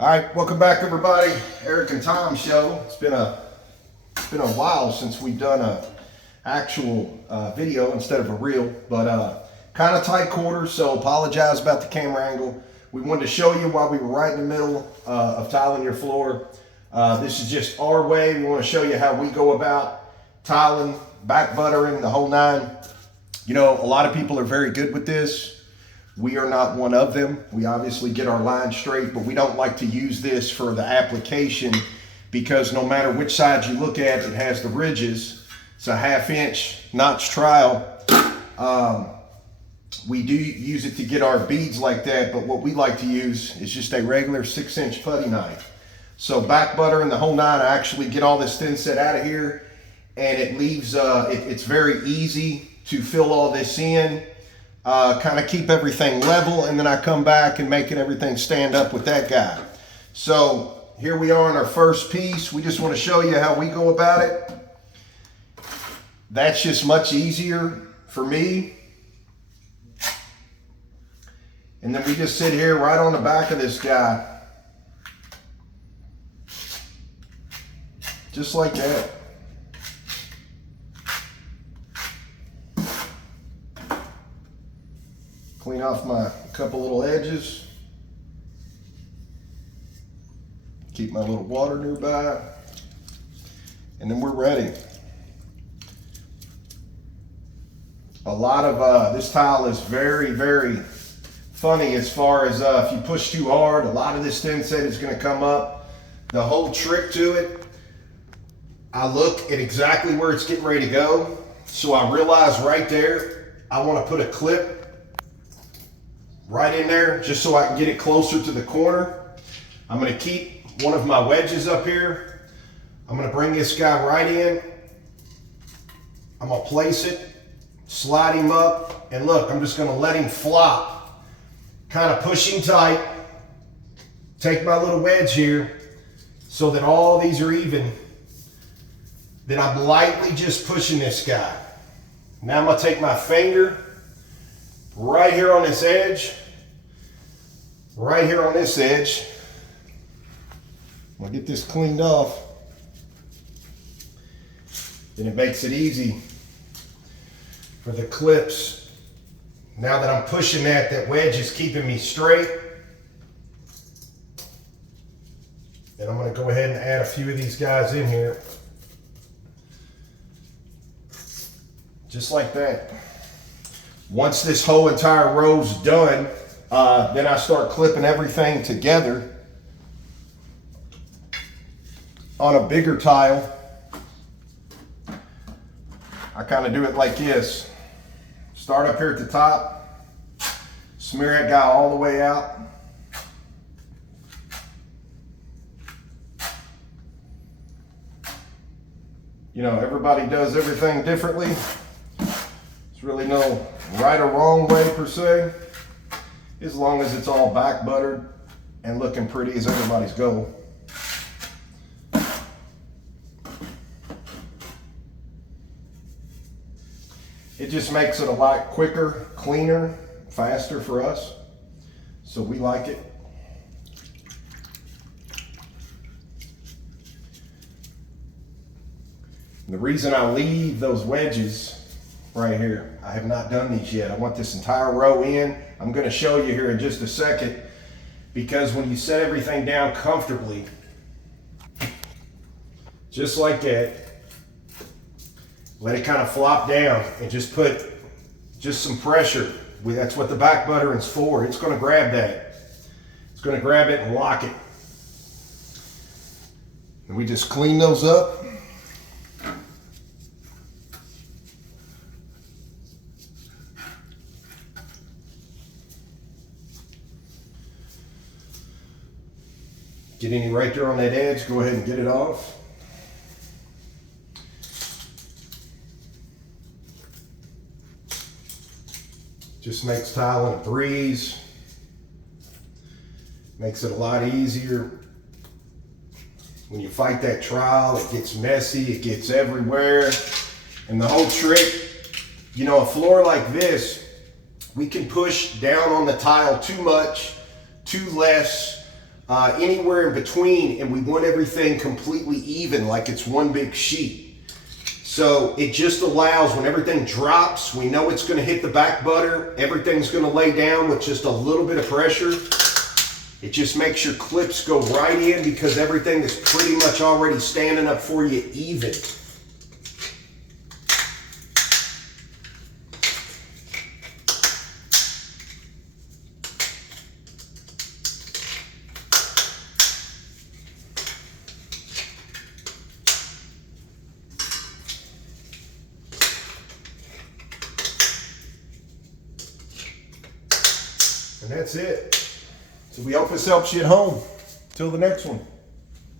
All right, welcome back, everybody. Eric and Tom show. It's been a while since we've done a actual video instead of a reel, but kind of tight quarters. So apologize about the camera angle. We wanted to show you while we were right in the middle of tiling your floor. This is just our way. We want to show you how we go about tiling, back buttering, the whole nine. You know, a lot of people are very good with this. We are not one of them. We obviously get our line straight, but we don't like to use this for the application because no matter which side you look at, it has the ridges. It's a 1/2 inch notch trowel. We do use it to get our beads like that, but what we like to use is just a regular 6-inch putty knife. So back buttering the whole nine, I actually get all this thin set out of here, and it leaves, it's very easy to fill all this in. Kind of keep everything level, and then I come back and making everything stand up with that guy. So here we are on our first piece. We just want to show you how we go about it. That's just much easier for me. And then we just sit here right on the back of this guy. Just like that. Clean off my couple little edges. Keep my little water nearby. And then we're ready. A lot of this tile is very, very funny as far as if you push too hard, a lot of this thin set is going to come up. The whole trick to it, I look at exactly where it's getting ready to go. So I realize right there, I want to put a clip right in there just so I can get it closer to the corner. I'm going to keep one of my wedges up here. I'm going to bring this guy right in. I'm going to place it, slide him up, and look, I'm just going to let him flop. Kind of push him tight. Take my little wedge here so that all these are even. Then I'm lightly just pushing this guy. Now I'm going to take my finger right here on this edge, right here on this edge. I'm gonna get this cleaned off. Then it makes it easy for the clips. Now that I'm pushing that wedge is keeping me straight. Then I'm gonna go ahead and add a few of these guys in here. Just like that. Once this whole entire row's done, then I start clipping everything together on a bigger tile. I kind of do it like this. Start up here at the top, smear that guy all the way out. You know, everybody does everything differently. There's really no right or wrong way per se, as long as it's all back buttered and looking pretty as everybody's goal. It just makes it a lot quicker, cleaner, faster for us, so we like it. And the reason I leave those wedges right here, I have not done these yet. I want this entire row in. I'm going to show you here in just a second, because when you set everything down comfortably, just like that, let it kind of flop down and just put just some pressure. That's what the back buttering's for. It's going to grab that. It's going to grab it and lock it. And we just clean those up. Get any right there on that edge, go ahead and get it off. Just makes tiling a breeze. Makes it a lot easier. When you fight that trowel, it gets messy, it gets everywhere. And the whole trick, you know, a floor like this, we can push down on the tile too much, too less. anywhere in between, and we want everything completely even, like it's one big sheet. So it just allows, when everything drops, we know it's going to hit the back butter. Everything's going to lay down with just a little bit of pressure. It just makes your clips go right in because everything is pretty much already standing up for you even. And that's it. So we hope this helps you at home. Till the next one.